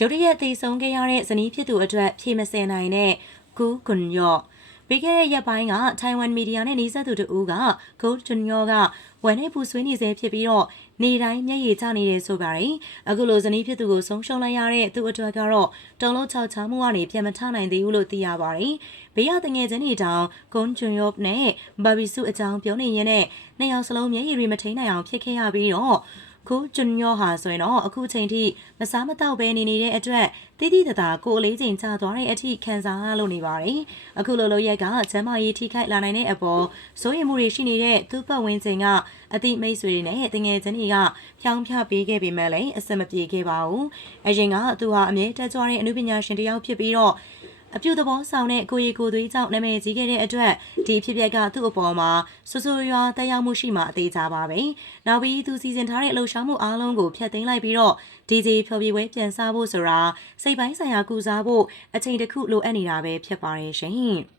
ရုတ်တရက်သေဆုံးခဲ့ရတဲ့ဇနီးဖြစ်သူအတွက်ဖြေမစင်နိုင်တဲ့ဂူကွန်ယော့ပြီးခဲ့တဲ့ရက်ပိုင်းကထိုင်ဝမ်မီဒီယာနဲ့နှီးစပ်သူတဦးကဂူကွန်ယော့ကဝမ်နဲ့ပူဆွေးနေစေဖြစ်ပြီးတော့နေတိုင်းမျက်ရည်ကျနေတယ်ဆိုပါတယ်အခုလိုဇနီးဖြစ်သူကိုဆုံးရှုံးလိုက်ရတဲ့သူ့အတွက်ကတော့တုံလုံးချောက်ချမှုကနေပြန်မထနိုင်သေးဘူးလို့သိရပါတယ်ဘေးရတငယ်ချင်းတွေတောင်ဂွန်ဂျွန်ယော့နဲ့ဘာဘီစုအကြောင်းပြောနေရင်းနဲ့နှစ်ယောက်စလုံးမျက်ရည်တွေမထိန်နိုင်အောင်ဖြစ်ခဲ့ရပြီးတော့ ခုဂျွန်ယောဟာဆိုရင်တော့အခုချိန်ထိမစားမတော့ပဲနေနေတဲ့အတွက်တိတိတသာကိုယ်အလေးချိန်ကျသွားတဲ့အထိခံစားရလို့နေပါတယ်။အခုလိုလိုရက်ကချမ်းမကြီးထိခိုက်လာနိုင်တဲ့အပေါ်စိုးရိမ်မှုတွေရှိနေတဲ့သူ့ပတ်ဝန်းကျင်ကအတိမိတ်ဆွေတွေနဲ့တငယ်ချင်းတွေကဖြောင်းဖြပေးခဲ့ပေမဲ့လည်းအဆင်မပြေခဲ့ပါဘူး။အရင်ကသူဟာအမြဲတက်ကြွတဲ့အမှုပညာရှင်တစ်ယောက်ဖြစ်ပြီးတော့ အပြုသဘောဆောင်တဲ့ကိုရီကိုသွေးကြောင့်နာမည်ကြီးခဲ့တဲ့အတွက်ဒီဖြစ်ပျက်ကသူ့အပေါ်မှာဆူဆူရွာတက်ရောက်မှုရှိမှအသေးချပါပဲ။နောက်ပြီးသူစီစဉ်ထားတဲ့အလှူရှားမှုအားလုံးကိုဖျက်သိမ်းလိုက်ပြီးတော့ DJ ဖျော်ဖြေပွဲပြန်စားဖို့ဆိုတာစိတ်ပိုင်းဆိုင်ရာကုစားဖို့အချိန်တစ်ခုလိုအပ်နေတာပဲဖြစ်ပါတယ်ရှင်။